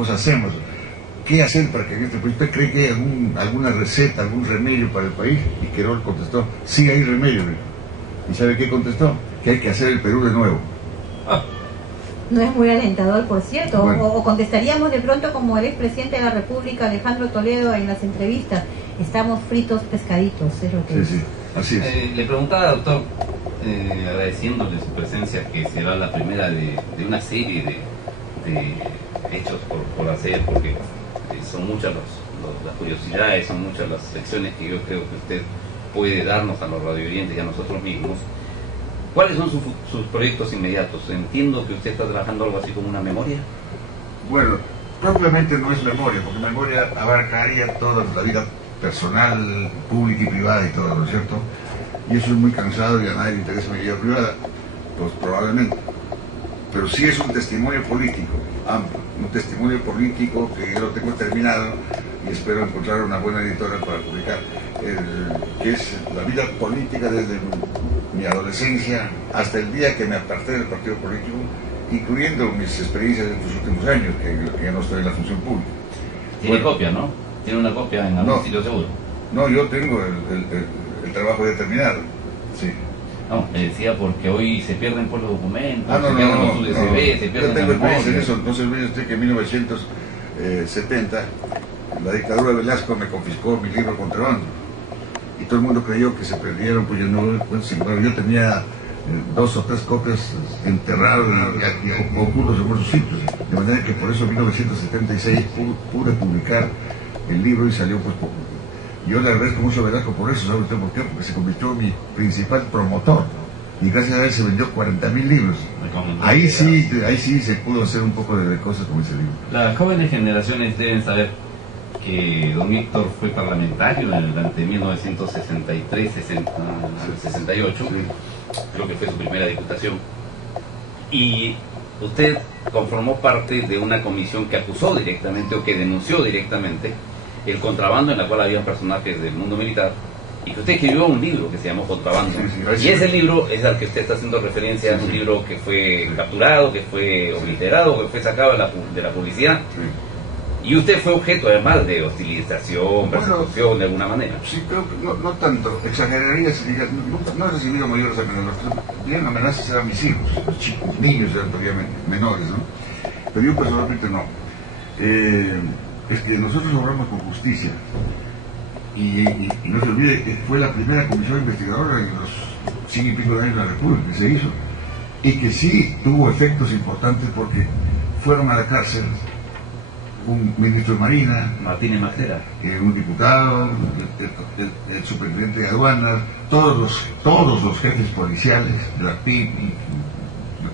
cosa hacemos. ¿Qué hacer para que este país? ¿Usted cree que hay alguna receta, algún remedio para el país? Y Querol contestó, sí hay remedio. ¿Y sabe qué contestó? Que hay que hacer el Perú de nuevo. No es muy alentador, por cierto. Bueno. O contestaríamos de pronto como el expresidente de la República, Alejandro Toledo, en las entrevistas: estamos fritos pescaditos, es lo que Sí, es. sí, así es. Le preguntaba, doctor, agradeciéndole su presencia, que será la primera de una serie de hechos por hacer, porque son muchas las curiosidades, son muchas las lecciones que yo creo que usted puede darnos a los radioyentes y a nosotros mismos. ¿Cuáles son sus proyectos inmediatos? Entiendo que usted está trabajando algo así como una memoria. Bueno, propiamente no es memoria, porque memoria abarcaría toda la vida personal, pública y privada y todo, ¿no es cierto? Y eso es muy cansado y a nadie le interesa mi vida privada, pues probablemente. Pero sí es un testimonio político, amplio, un testimonio político que yo lo tengo terminado y espero encontrar una buena editora para publicar, que es la vida política desde mi adolescencia hasta el día que me aparté del partido político, incluyendo mis experiencias de estos últimos años, que ya no estoy en la función pública. Tiene copia, ¿no? Tiene una copia en algún sitio seguro. No, yo tengo el trabajo ya terminado, sí. No, me decía porque hoy se pierden por los documentos, se pierden los USB, se pierden yo tengo la experiencia en memoria. eso. No se olvide usted que en 1970 la dictadura de Velasco me confiscó mi libro Contrabando y todo el mundo creyó que se perdieron, pues yo no, pues, sin embargo, yo tenía 2 o 3 copias enterradas y ocultos en muchos sitios, de manera que por eso en 1976 pude publicar el libro y salió pues poco. Yo le agradezco mucho a Velasco por eso, ¿sabe usted por qué? Porque se convirtió en mi principal promotor y gracias a él se vendió 40.000 libros. Ahí sí se pudo hacer un poco de cosas con ese libro. Las jóvenes generaciones deben saber que don Víctor fue parlamentario durante 1963-68, creo que fue su primera diputación, y usted conformó parte de una comisión que acusó directamente o que denunció directamente el contrabando, en la cual había personajes del mundo militar, y que usted escribió un libro que se llamó Contrabando. Y ese libro es al que usted está haciendo referencia, un libro que fue capturado, que fue obliterado, que fue sacado de la publicidad. Y usted fue objeto además de hostilización, persecución, de alguna manera. Sí, creo que no tanto, exageraría si diga, no he recibido mayores amenazas. Bien, amenazas eran mis hijos, los chicos, niños eran todavía menores, ¿no? Pero yo personalmente no. Es que nosotros obramos con justicia y no se olvide que fue la primera comisión investigadora en los 100 y pico de años de la República que se hizo y que sí tuvo efectos importantes porque fueron a la cárcel un ministro de Marina, Martínez Macera, un diputado, el superintendente de aduanas, todos los jefes policiales de la PIP,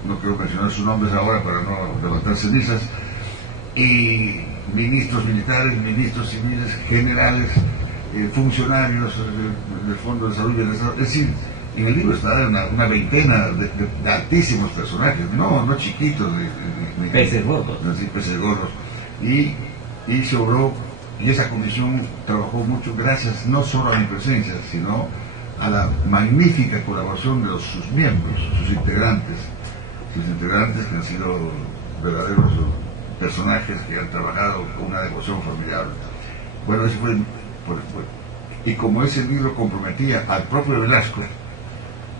no quiero mencionar sus nombres ahora para no levantar cenizas, y ministros militares, ministros civiles, generales, funcionarios del Fondo de Salud y del Estado. Es decir, en el libro está una veintena de altísimos personajes, no chiquitos, peces gordos. Sí, peces gordos. Y se obró, y esa comisión trabajó mucho gracias no solo a mi presencia, sino a la magnífica colaboración de sus miembros, sus integrantes que han sido verdaderos personajes que han trabajado con una devoción formidable. Bueno, eso fue. Y como ese libro comprometía al propio Velasco,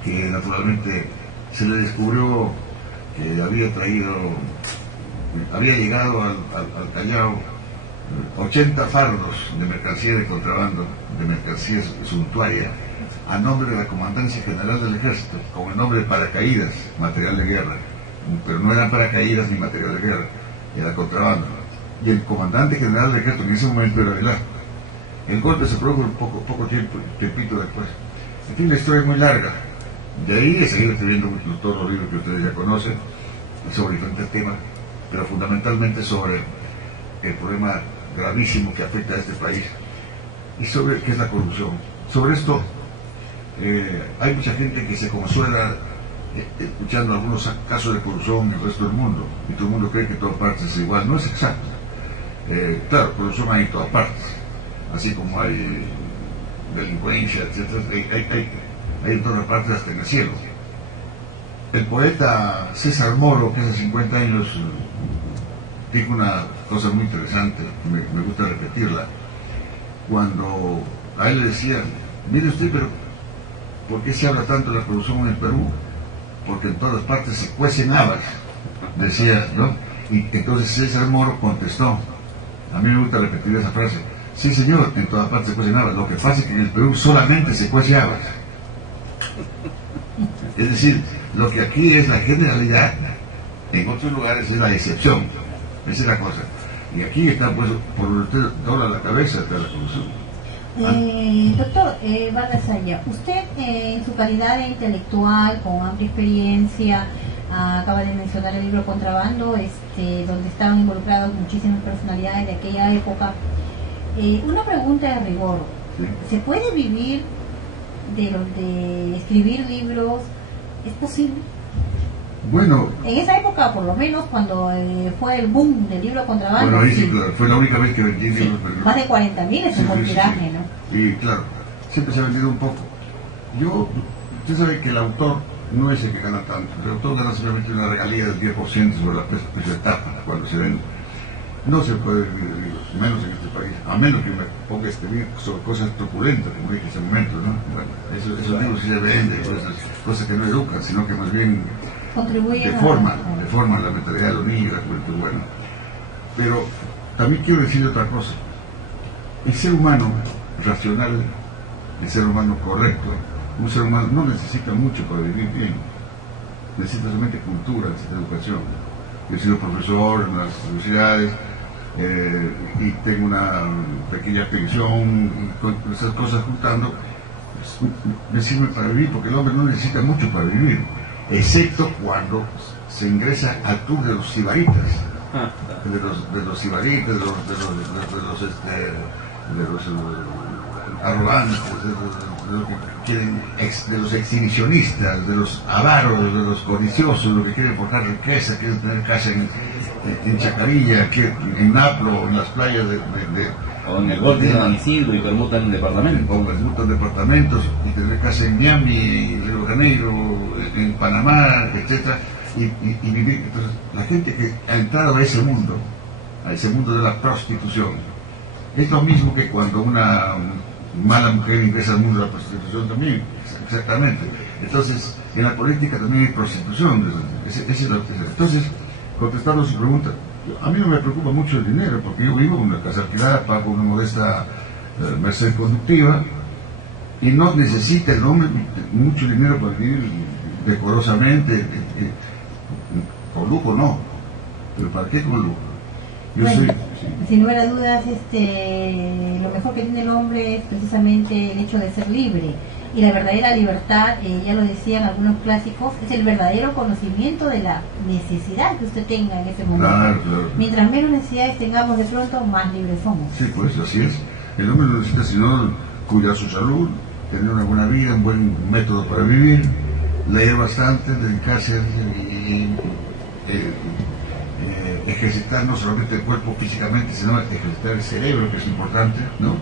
que naturalmente se le descubrió que había llegado al Callao 80 fardos de mercancía de contrabando, de mercancía suntuaria, a nombre de la Comandancia General del Ejército, con el nombre de paracaídas, material de guerra, pero no eran paracaídas ni material de guerra, era contrabando. Y el comandante general del ejército en ese momento era Velasco. El golpe se produjo poco tiempito después. En fin, la historia es muy larga. De ahí he seguido escribiendo todos los libros que ustedes ya conocen sobre diferentes temas, pero fundamentalmente sobre el problema gravísimo que afecta a este país y sobre qué es la corrupción. Sobre esto hay mucha gente que se consuela escuchando algunos casos de corrupción en el resto del mundo y todo el mundo cree que en todas partes es igual. No es exacto. Claro, corrupción hay en todas partes, así como hay delincuencia, etcétera. Hay en todas partes, hasta en el cielo. El poeta César Moro, que hace 50 años dijo una cosa muy interesante, me gusta repetirla. Cuando a él le decían, mire usted, pero ¿por qué se habla tanto de la corrupción en el Perú? Porque en todas partes se cuecen habas, decía, ¿no? Y entonces César Moro contestó, a mí me gusta repetir esa frase, sí señor, en todas partes se cuecen habas, lo que pasa es que en el Perú solamente se cuece habas. Es decir, lo que aquí es la generalidad, en otros lugares es la excepción, esa es la cosa. Y aquí está pues por usted toda la cabeza de la corrupción. Doctor Baldassalla, usted en su calidad de intelectual, con amplia experiencia, acaba de mencionar el libro Contrabando, donde estaban involucradas muchísimas personalidades de aquella época. Una pregunta de rigor, ¿sí? ¿Se puede vivir de escribir libros? ¿Es posible? Bueno, En esa época, por lo menos, cuando fue el boom del libro Contrabando, bueno, ahí sí, sí, claro, fue la única vez que vendí sí, libros. Pero más de 40.000 es un buen tiraje, ¿no? Y claro, siempre se ha vendido un poco. Usted sabe que el autor no es el que gana tanto, el autor gana simplemente una regalía del 10% sobre la precio de tapa cuando se vende. No se puede vivir de libros, menos en este país, a menos que me ponga a escribir sobre cosas truculentas, como dije en ese momento, ¿no? Bueno, esos libros sí se venden, cosas que no educan, sino que más bien Contribuyen deforman la mentalidad de los niños, la juventud, bueno. Pero también quiero decir otra cosa. El ser humano racional, el ser humano correcto, un ser humano no necesita mucho para vivir bien. Necesita solamente cultura, necesita educación. Yo he sido profesor en las universidades y tengo una pequeña pensión, y con esas cosas juntando, pues, me sirve para vivir, porque el hombre no necesita mucho para vivir, excepto cuando se ingresa al club de los sibaritas, de los sibaritas, de los arrogantes, de los que quieren, de los exhibicionistas, de los avaros, de los codiciosos, los que quieren forjar riqueza, quieren tener casa en Chacarilla, en Naplo, en las playas o en el Golfo de San Isidro y permutan departamentos. O permutan departamentos y tener casa en Miami, en Río de Janeiro, en Panamá, etcétera, y vivir. Entonces, la gente que ha entrado a ese mundo de la prostitución, es lo mismo que cuando una mala mujer ingresa al mundo de la prostitución también, exactamente. Entonces, en la política también hay prostitución. Entonces, contestando su pregunta, a mí no me preocupa mucho el dinero, porque yo vivo en una casa alquilada, pago una modesta merced conductiva, y no necesita el hombre mucho dinero para vivir decorosamente, con lujo no, pero ¿para qué con lujo? Bueno, sin lugar a dudas, lo mejor que tiene el hombre es precisamente el hecho de ser libre. Y la verdadera libertad, ya lo decían algunos clásicos, es el verdadero conocimiento de la necesidad que usted tenga en ese momento. Claro, claro. Mientras menos necesidades tengamos de pronto, más libres somos. Sí, pues así es. El hombre no necesita sino cuidar su salud, tener una buena vida, un buen método para vivir, leer bastante, dedicarse y ejercitar no solamente el cuerpo físicamente, sino ejercitar el cerebro, que es importante, ¿no?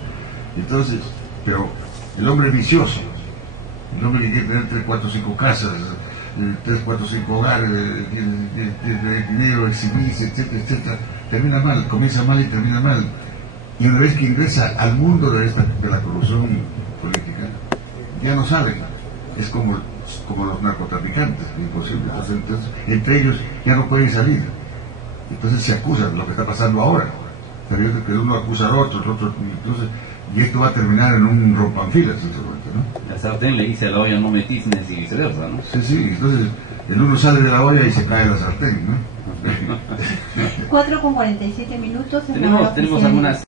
Entonces, pero el hombre vicioso, el hombre que quiere tener 3, 4, 5 casas, 3, 4, 5 hogares, dinero, exhibirse, etcétera, etcétera, termina mal, comienza mal y termina mal. Y una vez que ingresa al mundo de la corrupción política, ya no sale. Es como los narcotraficantes, imposible. Entonces, entre ellos ya no pueden salir. Entonces se acusan, lo que está pasando ahora. Pero que uno acusa al otro, entonces, y esto va a terminar en un rompanfilas, sinceramente, ¿no? La sartén le dice a la olla no me tiznes y viceversa, ¿no? Sí, entonces el uno sale de la olla y se cae la sartén, ¿no? 4:47 minutos. Tenemos algunas